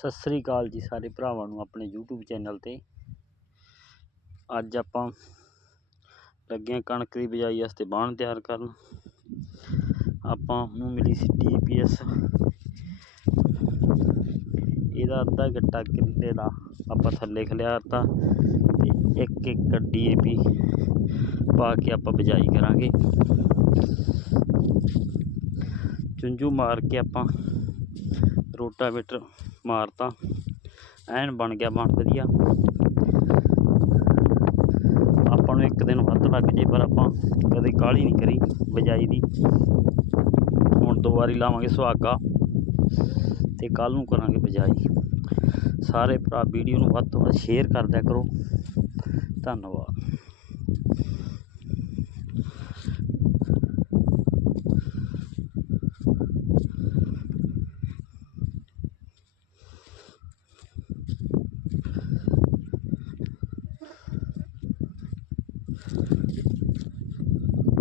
ਸਤਿ ਸ੍ਰੀ ਅਕਾਲ ਜੀ ਸਾਰੇ ਭਰਾਵਾਂ ਨੂੰ ਆਪਣੇ YouTube ਚੈਨਲ 'ਤੇ। ਅੱਜ ਆਪਾਂ ਲੱਗੇ ਹਾਂ ਕਣਕ ਦੀ ਬਿਜਾਈ ਵਾਸਤੇ ਬਾਣ ਤਿਆਰ ਕਰਨ। ਆਪਾਂ ਨੂੰ ਮਿਲੀ ਸੀ TPS, ਇਹਦਾ ਅੱਧਾ ਗੱਟਾ ਕਿੱਲੇ ਦਾ ਆਪਾਂ ਥੱਲੇ ਖਿਲਾਰਤਾ ਤੇ ਇੱਕ DAP ਪਾ ਕੇ ਆਪਾਂ ਬਿਜਾਈ ਕਰਾਂਗੇ। ਚੁੰਝੂ ਮਾਰ ਕੇ ਆਪਾਂ ਰੋਟਾਵੇਟਰ ਮਾਰਤਾ, ਐਨ ਬਣ ਗਿਆ ਬਣ ਵਧੀਆ। ਆਪਾਂ ਨੂੰ ਇੱਕ ਦਿਨ ਵੱਧ ਲੱਗ ਜੇ ਪਰ ਆਪਾਂ ਕਦੇ ਕਾਹਲੀ ਨਹੀਂ ਕਰੀ ਬਿਜਾਈ ਦੀ। ਹੁਣ 2 ਵਾਰੀ ਲਾਵਾਂਗੇ ਸੁਹਾਗਾ ਤੇ ਕੱਲ੍ਹ ਨੂੰ ਕਰਾਂਗੇ ਬਿਜਾਈ। ਸਾਰੇ ਭਰਾ ਵੀਡੀਓ ਨੂੰ ਵੱਧ ਤੋਂ ਵੱਧ ਸ਼ੇਅਰ ਕਰ ਦਿਆ ਕਰੋ। ਧੰਨਵਾਦ।